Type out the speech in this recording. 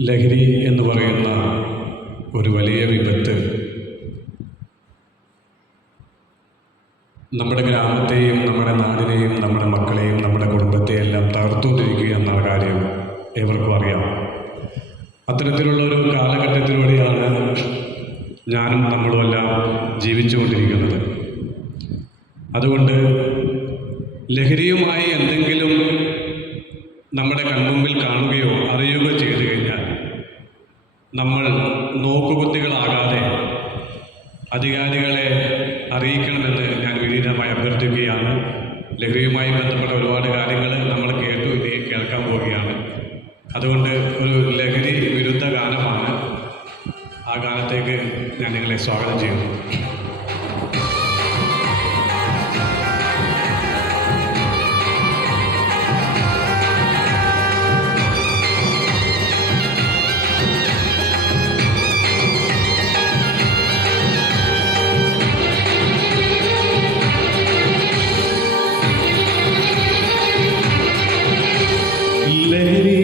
ലഹരി എന്ന് പറയുന്ന ഒരു വലിയ വിപത്ത് നമ്മുടെ ഗ്രാമത്തെയും നമ്മുടെ നാടിനെയും നമ്മുടെ മക്കളെയും നമ്മുടെ കുടുംബത്തെയെല്ലാം തകർത്തുകൊണ്ടിരിക്കുക എന്ന കാര്യം ഏവർക്കും അറിയാം. അത്തരത്തിലുള്ള ഒരു കാലഘട്ടത്തിലൂടെയാണ് ഞാനും നമ്മളുമെല്ലാം ജീവിച്ചുകൊണ്ടിരിക്കുന്നത്. അതുകൊണ്ട് ലഹരിയുമായി എന്തെങ്കിലും നമ്മുടെ കൺമുമ്പിൽ കാണുകയോ അറിയുകയോ ചെയ്തു കഴിഞ്ഞാൽ നമ്മൾ നോക്കുകുത്തികളാകാതെ അധികാരികളെ അറിയിക്കണമെന്ന് ഞാൻ വിനീതമായി അഭ്യർത്ഥിക്കുകയാണ്. ലഹരിയുമായി ബന്ധപ്പെട്ട ഒരുപാട് കാര്യങ്ങൾ നമ്മൾ കേൾക്കാൻ പോവുകയാണ്. അതുകൊണ്ട് ഒരു ലഹരി വിരുദ്ധ ഗാനമാണ്. ആ ഗാനത്തേക്ക് ഞാൻ നിങ്ങളെ സ്വാഗതം ചെയ്യുന്നു. ലഹരി